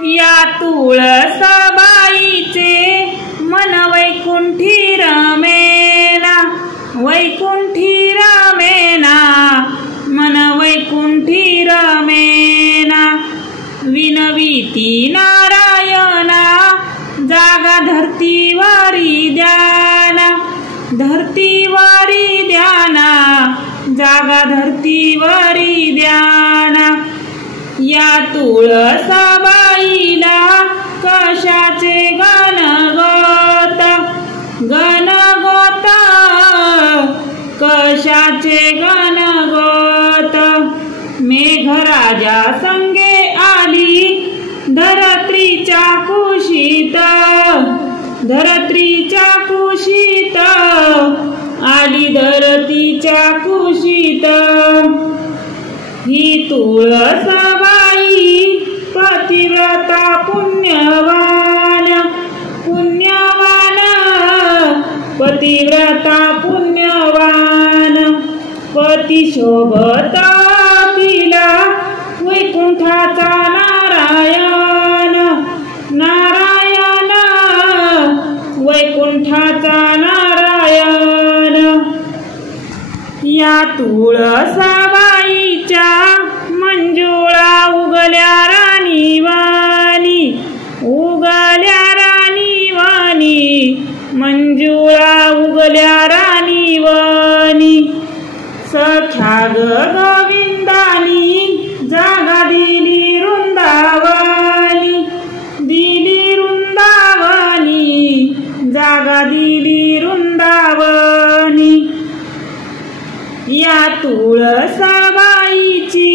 या तुळसाबाईचे मन वैकुंठी रमेना, वैकुंठी रमेना, मन वैकुंठी रमेना। विनविती नारायणा जागा धरतीवारी ध्याना, धरतीवारी ध्याना, जागा धरतीवारी ध्याना। या तुळसाबाईला कशाचे गणगोत, गणगोत, कशाचे गणगोत। मेघराजा संगे आली धरत्रीच्या कुशीत, धरत्रीच्या कुशीत, आली धरतीच्या कुशीत। ही तुळसाबाई पतिव्रता पुण्यवान, पुण्यवान, पतिव्रता पुण्यवान। पती शोभत तिला वैकुंठाचा नारायण, नारायण, वैकुंठाचा नारायण। या तुळसाबाईच्या मंजुळा उगल्या राणीवाणी, उगल्या राणीवाणी, मंजुळा उगल्या राणीवाणी। सख्या गोविंदानी जागा दिली वृंदावनी, दिली वृंदावनी, जागा दिली वृंदावनी। या तुळसाबाईची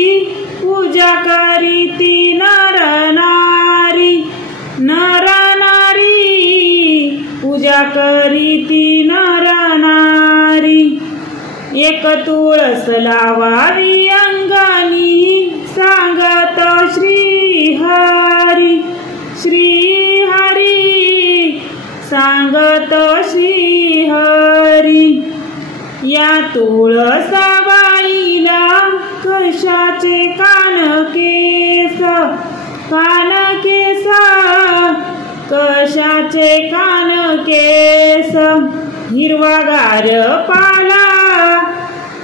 पूजा करीती नर नारी, नर नारी, पूजा करीती नर नारी। एक तुळस लावावी अंगणी सांगत श्री हरी, श्री हरी, सांगत श्री हरी। या तुळसाबाईला कशाचे कान केस, कान केस, कशाचे कान केस। हिरवागार पाला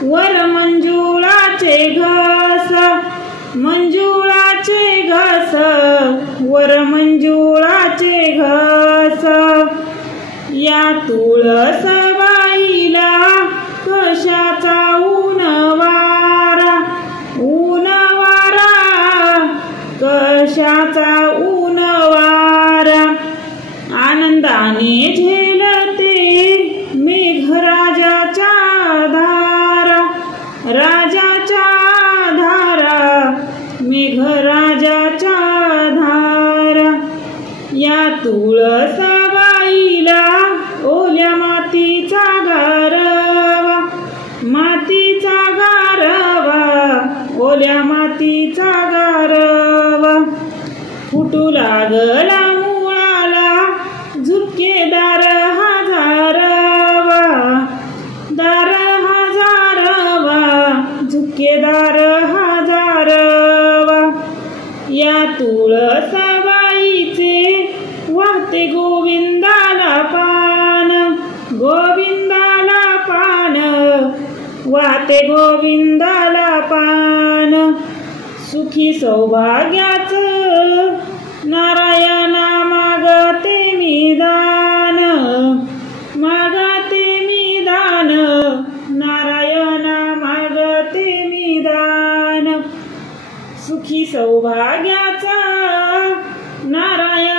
वर मंजुळाचे घस, मंजुळाचे घस, वर मंजुळाचे घस। या तुळसाबाईला कशाचा ऊन वारा, ऊन वारा, कशाचा ऊन वारा। आनंदाने झेलते मेघराजाच्या धारा, राजाच्या धारा, मेघराजाच्या धारा। या तुळसाबाईला ओल्या मातीचा गारवा, मातीचा गारवा, ओल्या मातीचा गारवा। फुटू लागला मुळाला झुपकेदार हजारवा, दार हजारवा, झुपकेदार हजारवा। या तुळसाबाईचे वाहते गोविंदाला पान, गोविंदाला पान, वाहते गोविंदाला पान। सुखी सौभाग्याचं नारायणा मागते मी दान, मागते मी दान, नारायणा मागते मी दान। सुखी सौभाग्याचं नारायण